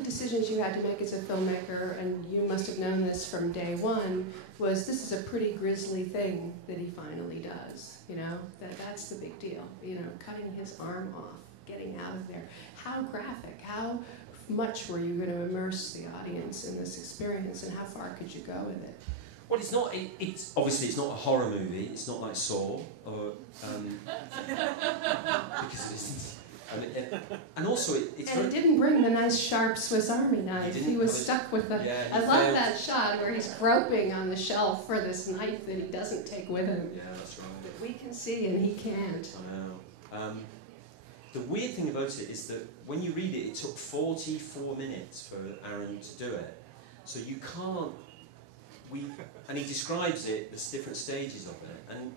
the decisions you had to make as a filmmaker, and you must have known this from day one, was this is a pretty grisly thing that he finally does. You know, that's the big deal. You know, cutting his arm off, getting out of there. How graphic, how much were you going to immerse the audience in this experience, and how far could you go with it? Well, it's not. It's obviously it's not a horror movie. It's not like Saw, or because it isn't. And also, it's. And he didn't bring the nice sharp Swiss Army knife. He was stuck with the. Yeah, I love that shot where he's groping on the shelf for this knife that he doesn't take with him. Yeah, that's right. That we can see and he can't. I know. The weird thing about it is that when you read it, it took 44 minutes for Aaron to do it. So you can't. And he describes it, there's different stages of it, and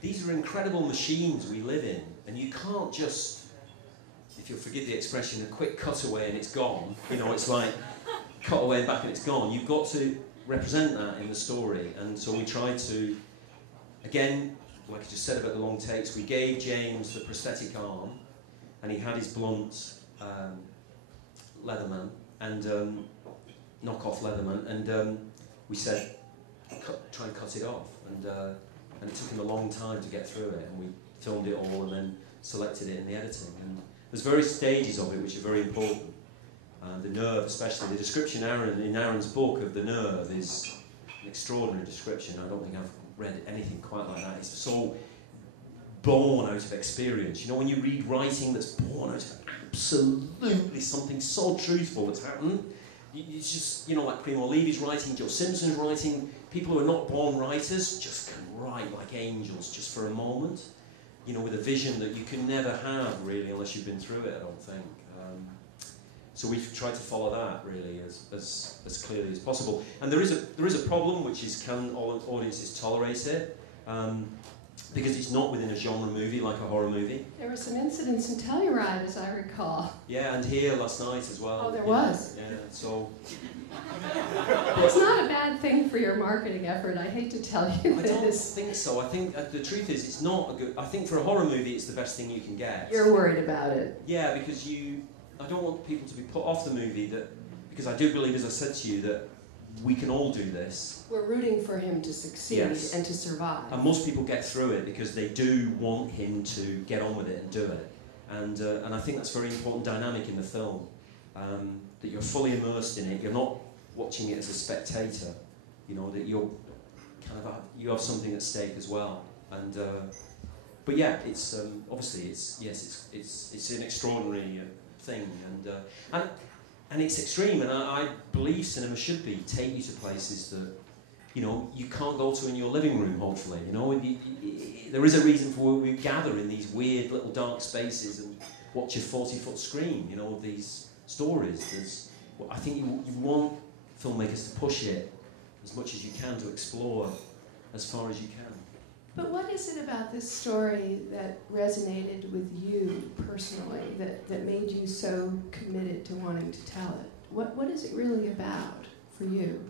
these are incredible machines we live in, and you can't just, if you'll forgive the expression, a quick cutaway and it's gone. You know, it's like cut away and back and it's gone. You've got to represent that in the story, and so we tried to, again, like I just said about the long takes, we gave James the prosthetic arm, and he had his blunt Leatherman, and knockoff Leatherman, and we said, try and cut it off, and it took him a long time to get through it, and we filmed it all and then selected it in the editing. And there's various stages of it which are very important. The nerve, especially, the description in Aaron's book of the nerve is an extraordinary description. I don't think I've read anything quite like that. It's so born out of experience. You know, when you read writing that's born out of absolutely something so truthful that's happened, it's just, you know, like Primo Levi's writing, Joe Simpson's writing, people who are not born writers just can write like angels just for a moment, you know, with a vision that you can never have really unless you've been through it, I don't think. So we've tried to follow that really as clearly as possible. And there is a problem, which is, can all audiences tolerate it? Because it's not within a genre movie like a horror movie. There were some incidents in Telluride, as I recall. Yeah, and here last night as well. Oh, there was? Yeah, so... It's not a bad thing for your marketing effort, I hate to tell you this. I don't think so. I think the truth is, it's not a good... I think for a horror movie, it's the best thing you can get. You're worried about it. Yeah, because I don't want people to be put off the movie, because I do believe, as I said to you, that we can all do this. We're rooting for him to succeed and to survive. And most people get through it because they do want him to get on with it and do it. And I think that's a very important dynamic in the film, that you're fully immersed in it. You're not watching it as a spectator. You know, that you're kind of you have something at stake as well. And but yeah, it's obviously it's an extraordinary thing, and it's extreme, and I believe cinema should take you to places that, you know, you can't go to in your living room, hopefully. You know, there is a reason for why we gather in these weird little dark spaces and watch a 40-foot screen, you know, these stories. I think you want filmmakers to push it as much as you can, to explore as far as you can. But what is it about this story that resonated with you personally, that made you so committed to wanting to tell it? What is it really about for you?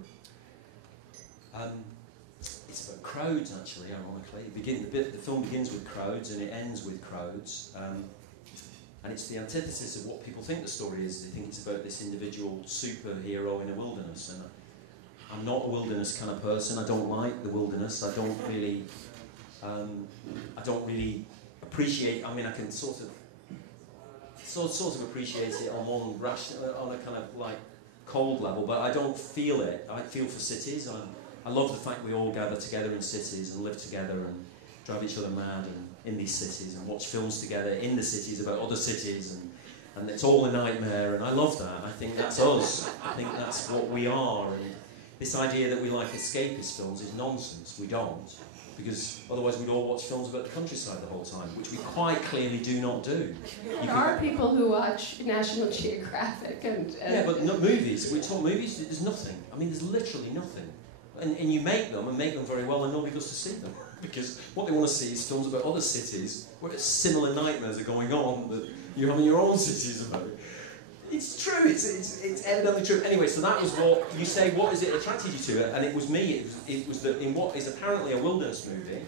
It's about crowds, actually, ironically. The film begins with crowds and it ends with crowds. And it's the antithesis of what people think the story is. They think it's about this individual superhero in a wilderness. And I'm not a wilderness kind of person. I don't like the wilderness. I don't really appreciate. I mean, I can sort of appreciate it on a kind of like cold level, but I don't feel it. I feel for cities. I love the fact we all gather together in cities and live together and drive each other mad in these cities and watch films together in the cities about other cities, and it's all a nightmare, and I love that. I think that's us. I think that's what we are, and this idea that we like escapist films is nonsense. We don't. Because otherwise we'd all watch films about the countryside the whole time, which we quite clearly do not do. There are people who watch National Geographic and... Yeah, but not movies. We talk movies, there's nothing. I mean, there's literally nothing. And you make them, and make them very well, and nobody goes to see them. Because what they want to see is films about other cities where similar nightmares are going on that you have in your own cities about. It's true, it's evidently true. Anyway, so that was what you say, what is it attracted you to it? And it was me, it was that in what is apparently a wilderness movie,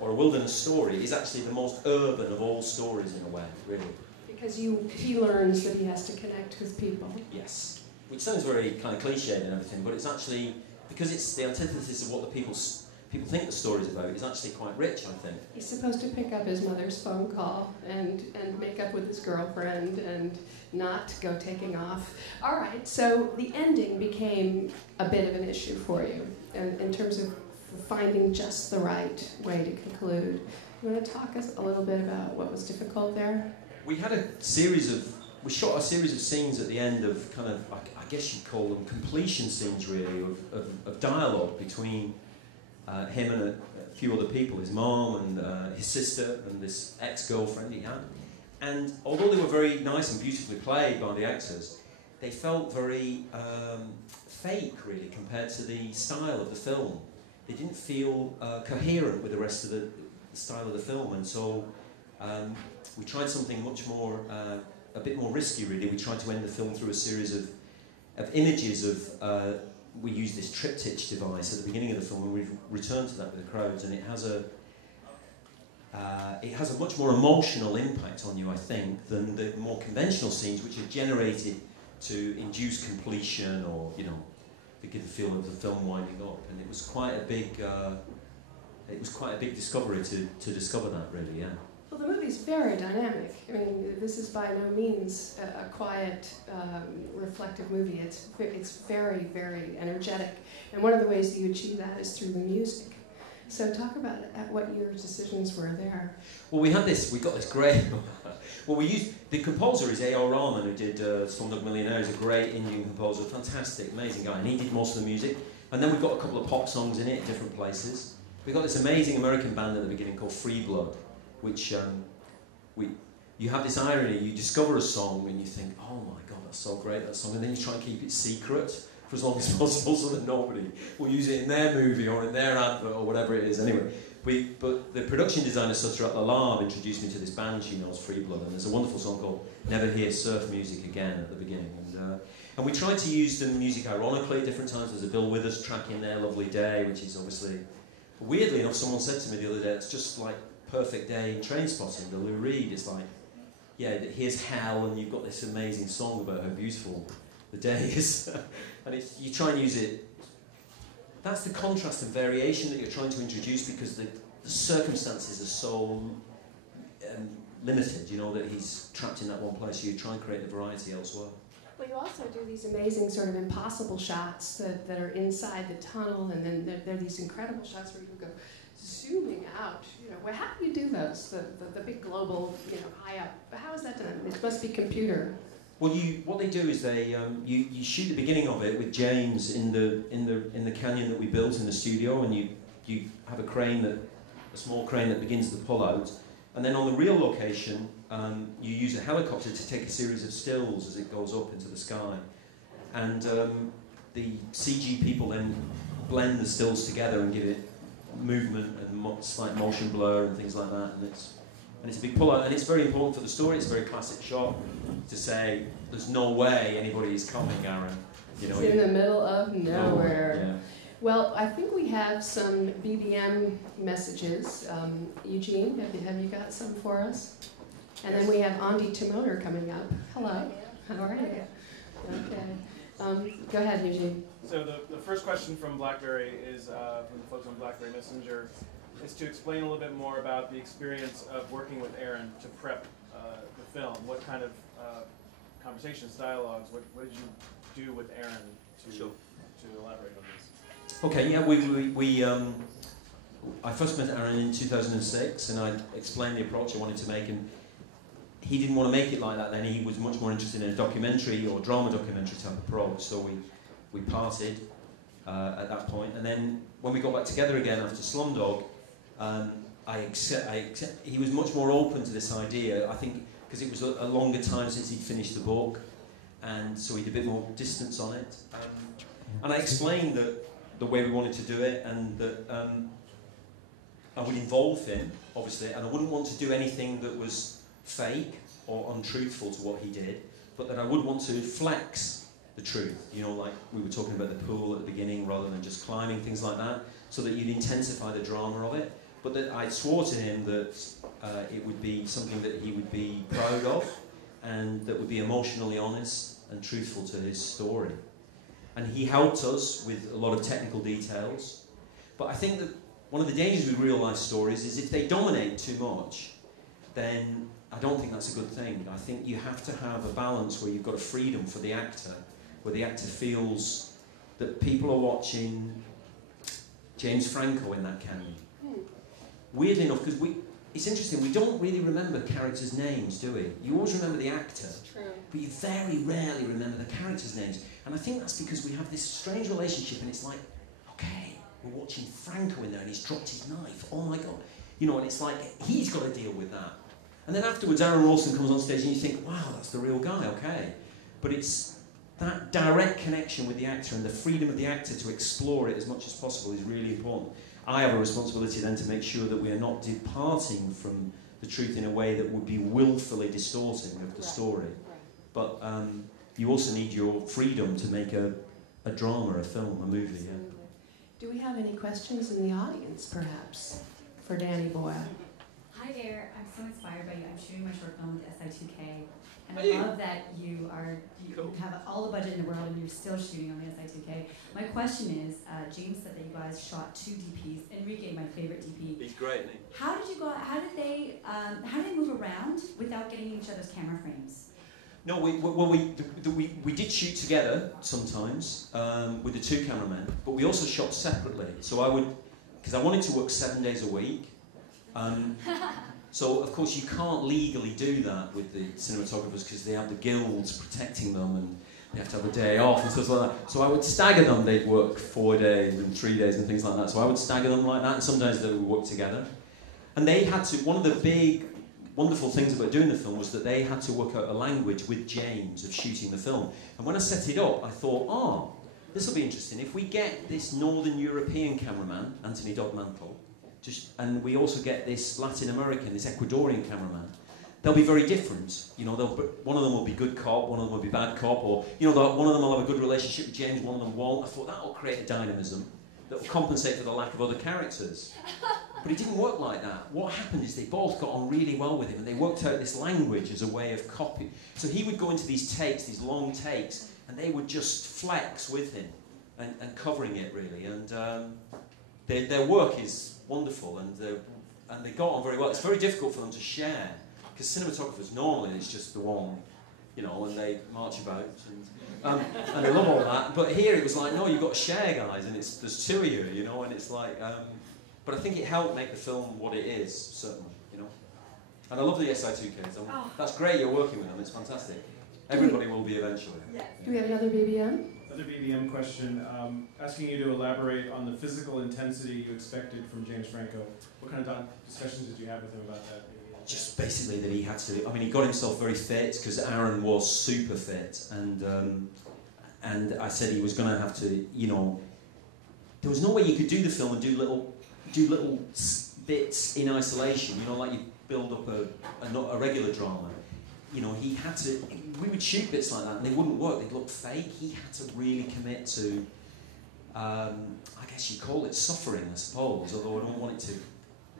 or a wilderness story, is actually the most urban of all stories in a way, really. Because he learns that he has to connect with people. Yes. which sounds very kind of cliched and everything, but it's actually, because it's the antithesis of what the people think the story's about, it's actually quite rich, I think. He's supposed to pick up his mother's phone call and make up with his girlfriend and not go taking off. All right, so the ending became a bit of an issue for you in terms of finding just the right way to conclude. You want to talk us a little bit about what was difficult there? We shot a series of scenes at the end of kind of, I guess you'd call them completion scenes really, of dialogue between him and a few other people, his mom and his sister and this ex-girlfriend he had. And although they were very nice and beautifully played by the actors, they felt very fake really compared to the style of the film. They didn't feel coherent with the rest of the style of the film, and so we tried something much more, a bit more risky really. We tried to end the film through a series of images of, we used this triptych device at the beginning of the film, and we've returned to that with the crowds, and it has a much more emotional impact on you, I think, than the more conventional scenes which are generated to induce completion or, you know, to give the feel of the film winding up. And it was quite a big discovery to discover that, really, yeah. Well, the movie's very dynamic. I mean, this is by no means a quiet, reflective movie. It's very, very energetic. And one of the ways that you achieve that is through the music. So talk about what your decisions were there. Well, we got this great... well, the composer is A.R. Rahman, who did Slumdog Millionaire. He's a great Indian composer, fantastic, amazing guy, and he did most of the music. And then we've got a couple of pop songs in it at different places. We've got this amazing American band at the beginning called Free Blood, which you have this irony. You discover a song and you think, oh my God, that's so great, that song, and then you try and keep it secret for as long as possible so that nobody will use it in their movie or in their advert or whatever it is. Anyway, but the production designer Sutrat Lalab introduced me to this band she knows, Free Blood, and there's a wonderful song called Never Hear Surf Music Again at the beginning. And we tried to use the music ironically at different times. There's a Bill Withers track in there, Lovely Day, which is obviously... Weirdly enough, someone said to me the other day, it's just like Perfect Day in Trainspotting, the Lou Reed. It's like, yeah, here's hell, and you've got this amazing song about how beautiful the day is. And you try and use it. That's the contrast and variation that you're trying to introduce, because the circumstances are so limited, you know, that he's trapped in that one place. So you try and create the variety elsewhere. Well, you also do these amazing sort of impossible shots that are inside the tunnel, and then there are these incredible shots where you go zooming out. You know, how do you do those? The big global, you know, high up. How is that done? It must be computer. Well, what they do is they you shoot the beginning of it with James in the canyon that we built in the studio, and you have a small crane that begins the pull out, and then on the real location you use a helicopter to take a series of stills as it goes up into the sky, and the CG people then blend the stills together and give it movement and slight motion blur and things like that, and it's a big pull-out, and it's very important for the story. It's a very classic shot to say, there's no way anybody is coming, Aaron. You know, it's in the middle of nowhere. Yeah. Well, I think we have some BBM messages. Eugene, have you got some for us? And then we have Andi Timoner coming up. Hello. How are you? Okay. Go ahead, Eugene. So the first question from BlackBerry is from the folks on BlackBerry Messenger, is to explain a little bit more about the experience of working with Aaron to prep the film. What kind of conversations, dialogues, what did you do with Aaron to elaborate on this? Okay, yeah, I first met Aaron in 2006, and I explained the approach I wanted to make, and he didn't want to make it like that then. He was much more interested in a documentary or drama documentary type approach, so we parted at that point. And then when we got back together again after Slumdog, he was much more open to this idea, I think, because it was a longer time since he'd finished the book, and so he had a bit more distance on it. And I explained that the way we wanted to do it, and that I would involve him, obviously, and I wouldn't want to do anything that was fake or untruthful to what he did, but that I would want to flex the truth, you know, like we were talking about the pool at the beginning, rather than just climbing, things like that, so that you'd intensify the drama of it, but that I swore to him that it would be something that he would be proud of, and that would be emotionally honest, and truthful to his story. And he helped us with a lot of technical details. But I think that one of the dangers with real-life stories is if they dominate too much, then I don't think that's a good thing. I think you have to have a balance where you've got a freedom for the actor, where the actor feels that people are watching James Franco in that canyon. Weirdly enough, because it's interesting, we don't really remember characters' names, do we? You always remember the actor, but you very rarely remember the characters' names. And I think that's because we have this strange relationship, and it's like, okay, we're watching Franco in there, and he's dropped his knife. Oh my God. You know, and it's like, he's got to deal with that. And then afterwards, Aaron Ralston comes on stage, and you think, wow, that's the real guy, okay. But it's that direct connection with the actor and the freedom of the actor to explore it as much as possible is really important. I have a responsibility then to make sure that we are not departing from the truth in a way that would be willfully distorting of the story. But you also need your freedom to make a drama, a film, a movie. Yeah. Do we have any questions in the audience, perhaps, for Danny Boyle? Hi there, I'm so inspired by you. I'm shooting my short film with SI2K, and I love that you have all the budget in the world and you're still shooting on the SI2K. My question is, James said that you guys shot 2 DPs. Enrique, my favorite DP. He's great, isn't he? How did you go? How did they move around without getting in each other's camera frames? No, we did shoot together sometimes with the 2 cameramen, but we also shot separately. So because I wanted to work 7 days a week. So of course you can't legally do that with the cinematographers because they have the guilds protecting them and they have to have a day off and stuff like that. So I would stagger them. They'd work 4 days and 3 days and things like that. So I would stagger them like that, and sometimes they would work together. And they had to. One of the big wonderful things about doing the film was that they had to work out a language with James of shooting the film. And when I set it up, I thought, this will be interesting. If we get this Northern European cameraman, Anthony Dogmantle, and we also get this Latin American, this Ecuadorian cameraman, they'll be very different. You know, one of them will be good cop, one of them will be bad cop, or you know, one of them will have a good relationship with James, one of them won't. I thought that will create a dynamism that will compensate for the lack of other characters. But it didn't work like that. What happened is they both got on really well with him, and they worked out this language as a way of copy. So he would go into these takes, these long takes, and they would just flex with him and covering it really. And their work is wonderful, and they got on very well. It's very difficult for them to share, because cinematographers normally it's just the one, you know, and they march about, and I love all that. But here it was like, no, you've got to share, guys, and there's 2 of you, you know, and it's like, but I think it helped make the film what it is, certainly, you know. And I love the SI2Ks. That's great you're working with them, it's fantastic. Everybody will be eventually. Yes. Do we have another BBM? Another BBM question, asking you to elaborate on the physical intensity you expected from James Franco. What kind of discussions did you have with him about that? Just basically that he had to. I mean, he got himself very fit because Aaron was super fit, and I said he was going to have to. You know, there was no way you could do the film and do little bits in isolation. You know, like you build up a regular drama. You know, he had to. We would shoot bits like that, and they wouldn't work. They'd look fake. He had to really commit to. I guess you call it suffering, I suppose. Although I don't want it to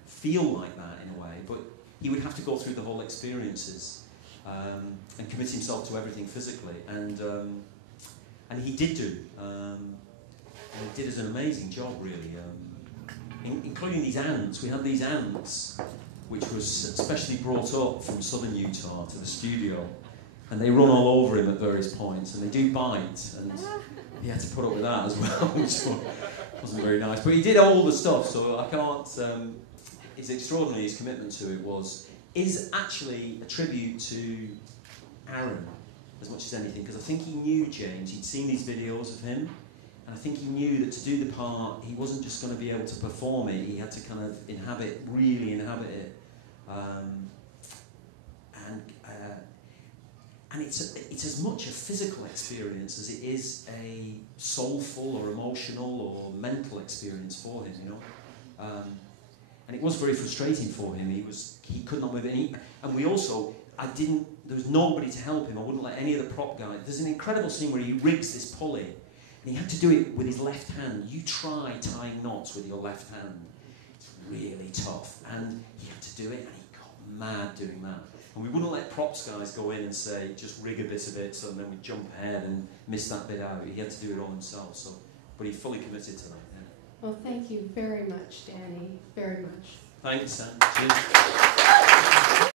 feel like that in a way, but he would have to go through the whole experiences and commit himself to everything physically, and he did do. And he did an amazing job, really, including these ants. We had these ants, which was specially brought up from southern Utah to the studio, and they run all over him at various points, and they do bite, and he had to put up with that as well, which wasn't very nice. But he did all the stuff, so I can't. It's extraordinary. His commitment to it is actually a tribute to Aaron as much as anything, because I think he knew James. He'd seen these videos of him, and I think he knew that to do the part, he wasn't just going to be able to perform it. He had to kind of really inhabit it, and it's as much a physical experience as it is a soulful or emotional or mental experience for him. You know. And it was very frustrating for him. He could not move it. And we also, there was nobody to help him. I wouldn't let any of the prop guys. There's an incredible scene where he rigs this pulley, and he had to do it with his left hand. You try tying knots with your left hand. It's really tough. And he had to do it, and he got mad doing that. And we wouldn't let props guys go in and say, just rig a bit of it, so then we jump ahead and miss that bit out. He had to do it all himself, so, but he fully committed to that. Yeah. Well, thank you very much, Danny, very much. Thanks, Dan. Cheers.